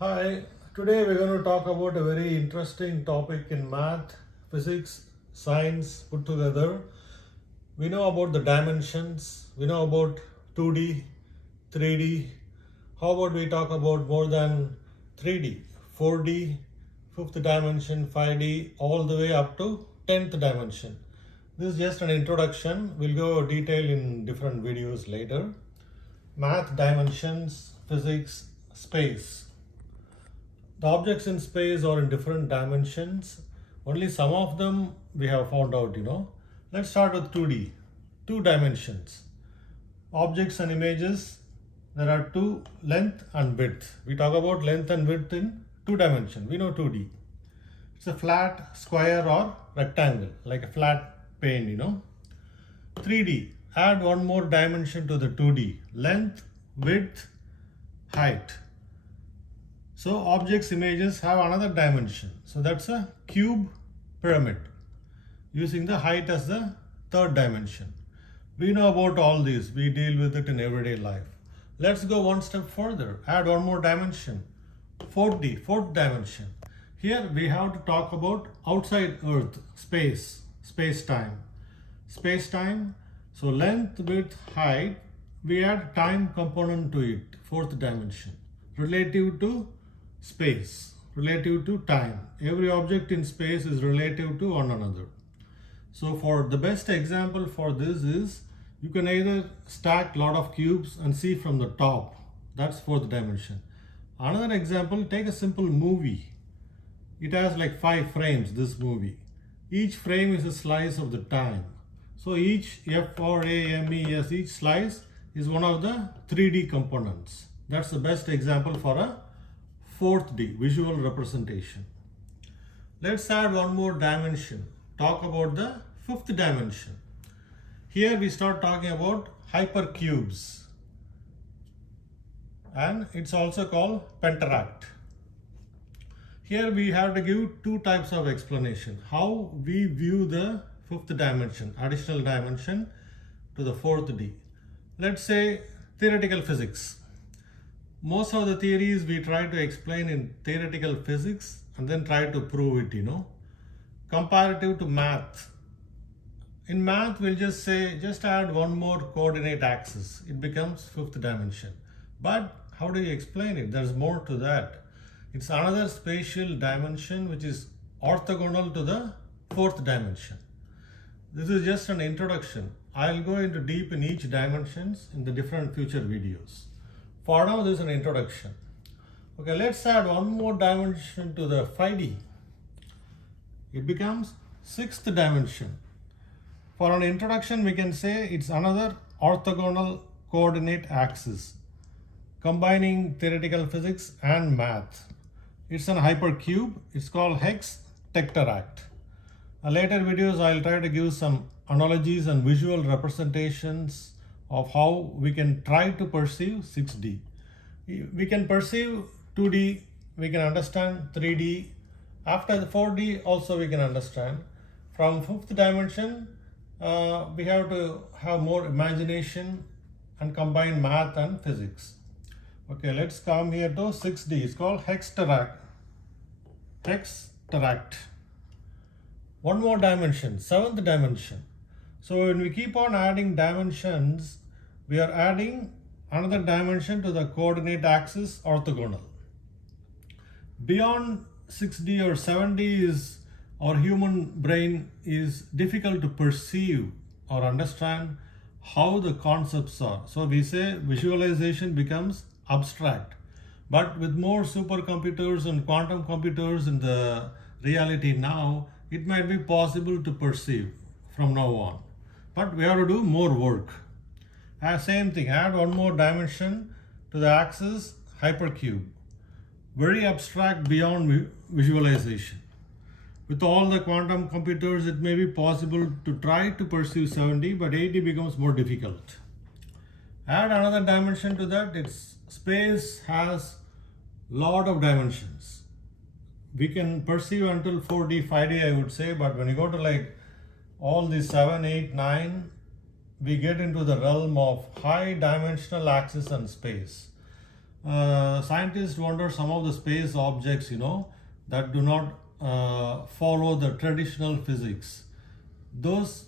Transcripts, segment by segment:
Hi, today we're going to talk about a very interesting topic in math, physics, science put together. We know about the dimensions, we know about 2D, 3D. How about we talk about more than 3D, 4D, fifth dimension, 5D, all the way up to 10th dimension. This is just an introduction. We'll go detail in different videos later. Math, dimensions, physics, space. The objects in space are in different dimensions. Only some of them we have found out. Let's start with 2D, two dimensions. Objects and images, there are two, length and width. We talk about length and width in two dimensions. We know 2D. It's a flat, square or rectangle, like a flat pane. 3D, add one more dimension to the 2D, length, width, height. So objects, images have another dimension. So that's a cube pyramid using the height as the third dimension. We know about all these. We deal with it in everyday life. Let's go one step further. Add one more dimension. 4D, fourth dimension. Here we have to talk about outside Earth, space-time. Space-time, so length, width, height, we add time component to it, fourth dimension. Relative to space, relative to time. Every object in space is relative to one another. So for the best example for this is, you can either stack lot of cubes and see from the top. That's fourth dimension. Another example, take a simple movie. It has like 5 frames, this movie. Each frame is a slice of the time. So each FRAMES, each slice is one of the 3D components. That's the best example for a 4D, visual representation. Let's add one more dimension. Talk about the fifth dimension. Here we start talking about hypercubes. And it's also called pentaract. Here we have to give two types of explanation. How we view the fifth dimension, additional dimension to the 4D. Let's say theoretical physics. Most of the theories we try to explain in theoretical physics and then try to prove it, Comparative to math. In math, we'll just say, just add one more coordinate axis. It becomes fifth dimension. But how do you explain it? There's more to that. It's another spatial dimension which is orthogonal to the fourth dimension. This is just an introduction. I'll go into deep in each dimensions in the different future videos. For now, this is an introduction. Okay, let's add one more dimension to the 5D. It becomes sixth dimension. For an introduction, we can say it's another orthogonal coordinate axis, combining theoretical physics and math. It's an hypercube. It's called hextectaract. In later videos, I'll try to give some analogies and visual representations of how we can try to perceive 6D. We can perceive 2D, we can understand 3D. After the 4D also we can understand. From fifth dimension, we have to have more imagination and combine math and physics. Okay, let's come here to 6D. It's called hexteract. One more dimension, seventh dimension. So when we keep on adding dimensions, we are adding another dimension to the coordinate axis orthogonal. Beyond 6D or 7D is our human brain is difficult to perceive or understand how the concepts are. So we say visualization becomes abstract. But with more supercomputers and quantum computers in the reality now, it might be possible to perceive from now on. But we have to do more work. Same thing, add one more dimension to the axis hypercube. Very abstract beyond visualization. With all the quantum computers, it may be possible to try to perceive 7D, but 8D becomes more difficult. Add another dimension to that. Space has lot of dimensions. We can perceive until 4D, 5D, I would say, but when you go to like all these 7, 8, 9, we get into the realm of high dimensional axis and space. Scientists wonder some of the space objects, that do not follow the traditional physics. Those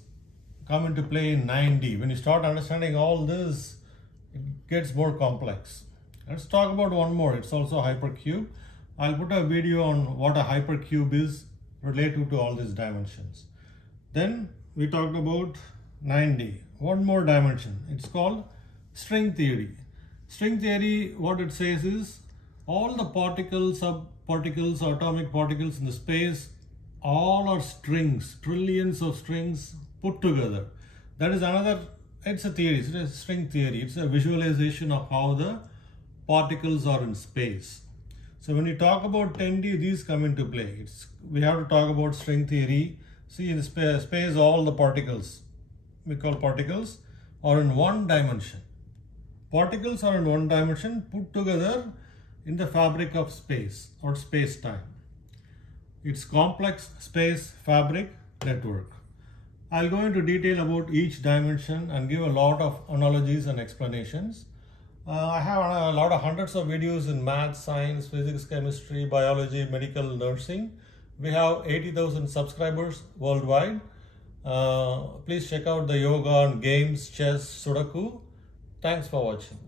come into play in 9D. When you start understanding all this, it gets more complex. Let's talk about one more. It's also hypercube. I'll put a video on what a hypercube is related to all these dimensions. Then we talked about 9D. One more dimension. It's called string theory. String theory, what it says is all the particles, subparticles, atomic particles in the space, all are strings, trillions of strings put together. That is another, it's a theory, it's a string theory. It's a visualization of how the particles are in space. So when you talk about 10D, these come into play. We have to talk about string theory. See, in the space, all the particles, we call particles, are in one dimension. Particles are in one dimension put together in the fabric of space or space-time. It's complex space fabric network. I'll go into detail about each dimension and give a lot of analogies and explanations. I have a lot of hundreds of videos in math, science, physics, chemistry, biology, medical, nursing. We have 80,000 subscribers worldwide. Please check out the yoga and games, chess, Sudoku. Thanks for watching.